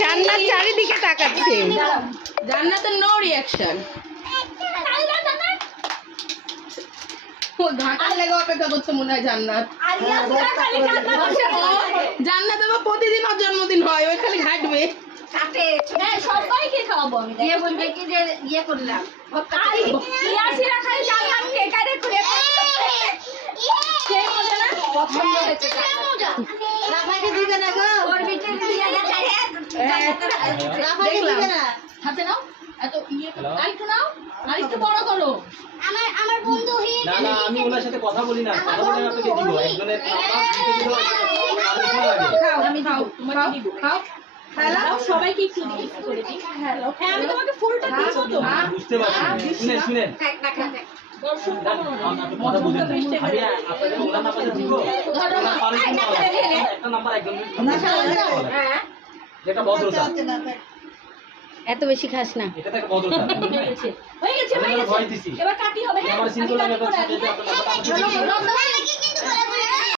জান্নাত চারিদিকে তাকাচ্ছে। জান্নাতের নো রিঅ্যাকশন। ঘাটার লেগে অপেক্ষা করছে মনে হয় জান্নাত। জান্নাত এবার প্রতিদিন ওর জন্মদিন হয়, ওই খালি ঘাটবে। সবাইকে খাওয়াবো আমি। ইয়ে বলবে কি যে ইয়ে করলাম ইয়াসিরা খালি জানলাম কে কারে করে সেই মজা না পছন্দ হয়েছে রাফাকে দিবে না গো ওর বিটে দিয়ে গেছে রাফাকে দিবে না হাতে নাও এত ইয়ে আরেকটু নাও আরেকটু বড় করো আমার বন্ধু হি না না আমি ওনার সাথে কথা বলি না, কথা বলে আপনাকে দিব একজনের আমি খাও তোমাকে দিব খাও হ্যালো সবাইকে একটু করে দিই হ্যালো হ্যাঁ আমি তোমাকে ফুলটা দিব তো বুঝতে পারছি। শুনেন শুনেন দর্শক কথা বুঝেন আমি আপনাদের ওনার নাম্বারে দিব একটা নাম্বার একজন হ্যাঁ যেটা ভদ্রতা এত বেশি খাস না। এটা থেকে ভদ্রতা হয়ে গেছে ভয় দিছি এবার কাটি হবে হ্যাঁ আমার সিঙ্গেল ব্যাপার সাথে আপনার নাম্বারটা